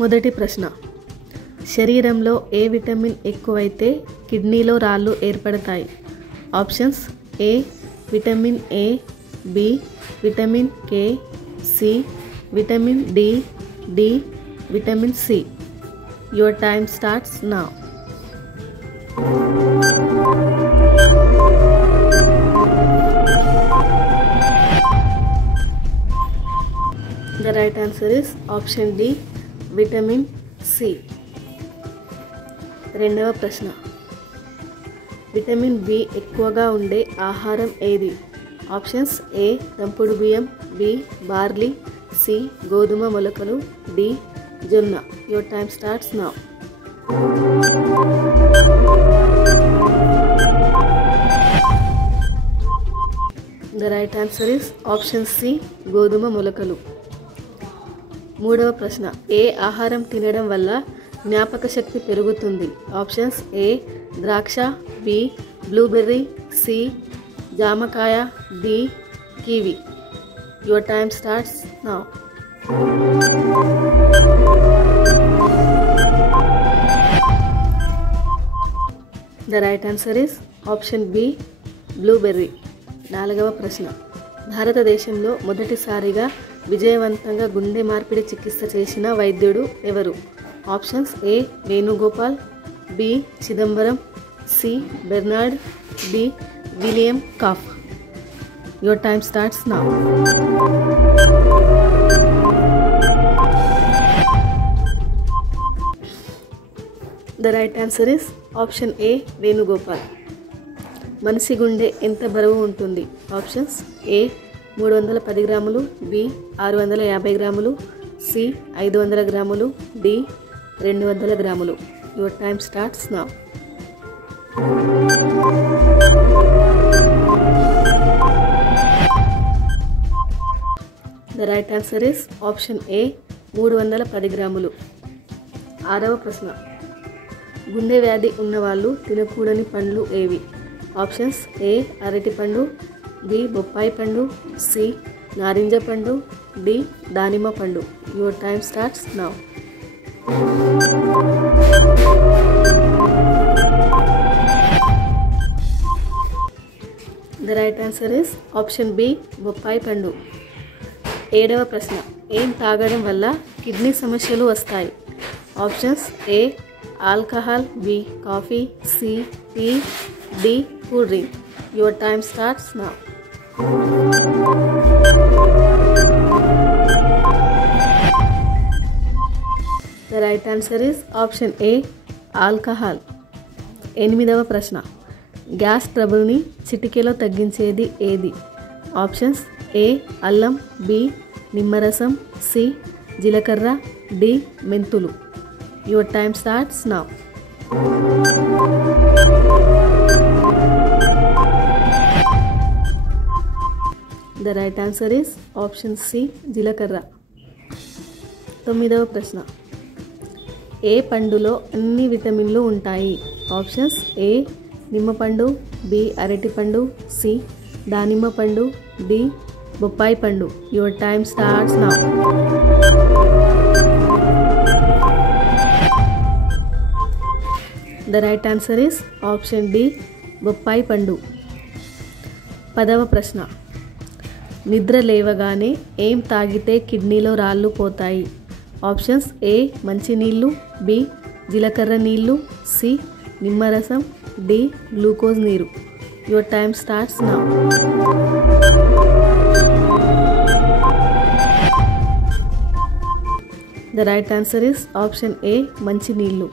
మొదటి ప్రశ్న, శరీరంలో ఏ విటమిన్ ఎక్కువైతే కిడ్నీలో రాళ్ళు ఏర్పడతాయి? Options: A vitamin A, B vitamin K, C vitamin D, D vitamin C. Your time starts now. The right answer is option D, vitamin C. రెండవ ప్రశ్న, విటమిన్ బి ఎక్కువగా ఉండే ఆహారం ఏది? ఆప్షన్స్: ఏ దంపుడు బియ్యం, బి బార్లీ, సి గోధుమ మొలకలు, D జొన్న. Your time starts now. The right answer is option సి, గోధుమ మొలకలు. మూడవ ప్రశ్న, ఏ ఆహారం తినడం వల్ల జ్ఞాపక శక్తి పెరుగుతుంది? ఆప్షన్స్: ఏ ద్రాక్ష, బి బ్లూబెర్రీ, సి జామకాయ, D kiwi. Your time starts now. The right answer is option B, blueberry. నాలుగవ ప్రశ్న, భారతదేశంలో మొదటిసారిగా విజయవంతంగా గుండె మార్పిడి చికిత్స చేసిన వైద్యుడు ఎవరు? Options: A Venugopal, B Chidambaram, C Bernard, D William Kolff. Your time starts now. The right answer is option A, Venugopal. మనిషి గుండె ఎంత బరువు ఉంటుంది? ఆప్షన్స్: ఏ 310 గ్రాములు, బి 650 గ్రాములు, సి 500 గ్రాములు, డి 200 గ్రాములు. Your time starts now. The right answer is option ఏ, 310 గ్రాములు. ఆరవ ప్రశ్న, గుండె వ్యాధి ఉన్నవాళ్ళు తినకూడని పండ్లు ఏవి? ఆప్షన్స్: ఏ అరటిపండు, బి బొప్పాయి పండు, సి నారింజ పండు, డి దానిమ్మ పండు. Your time starts now. The right answer is option B, బొప్పాయి పండు. ఏడవ ప్రశ్న, ఏం తాగడం వల్ల కిడ్నీ సమస్యలు వస్తాయి? Options: A alcohol, B coffee, C tea, D cool drink. Your time starts now. The right answer is option A, alcohol. ఎనిమిదవ ప్రశ్న, గ్యాస్ ట్రబుల్ని చిటికెలో తగ్గించేది ఏది? ఆప్షన్స్: ఏ అల్లం, బి నిమ్మరసం, సి జీలకర్ర, డి మెంతులు. Your time starts now. The right answer is option C, జీలకర్ర. తొమ్మిదవ ప్రశ్న, ఏ పండులో అన్ని విటమిన్లు ఉంటాయి? ఆప్షన్స్: ఏ నిమ్మపండు, బి అరటిపండు, సి దానిమ్మ పండు, డి బొప్పాయి పండు. Your time starts now. The right answer is option D, బొప్పాయి పండు. పదవ ప్రశ్న, నిద్ర లేవగానే ఏం తాగితే కిడ్నీలో రాళ్ళు పోతాయి? ఆప్షన్స్: ఏ మంచినీళ్ళు, బి జీలకర్ర నీళ్ళు, సి నిమ్మరసం, డి గ్లూకోజ్ నీరు. Your time starts now. The right answer is option ఏ, మంచినీళ్ళు.